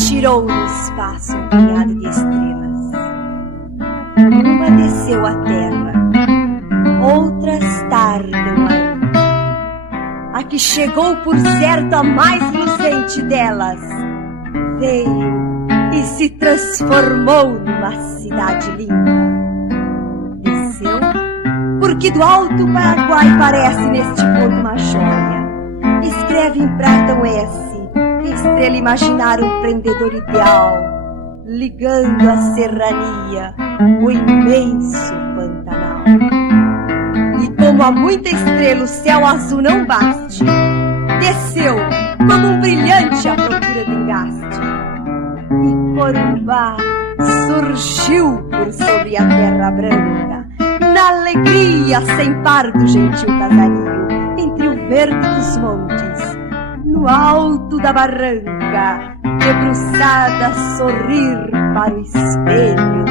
atirou no espaço um punhado de estrelas. Uma desceu à terra, outras tardam ainda. A que chegou, por certo, a mais luzente delas, veio e se transformou numa cidade linda. Desceu, porque do alto Paraguai parece neste ponto uma joia. Escreve em prata um S, estrela imaginar um prendedor ideal, ligando a serrania, o imenso Pantanal. E como há muita estrela o céu azul não baste, desceu como um brilhante à procura de engaste. E Corumbá surgiu por sobre a terra branca, na alegria sem par do gentil casario, entre o verde dos montes, no alto da barranca, debruçada a sorrir para o espelho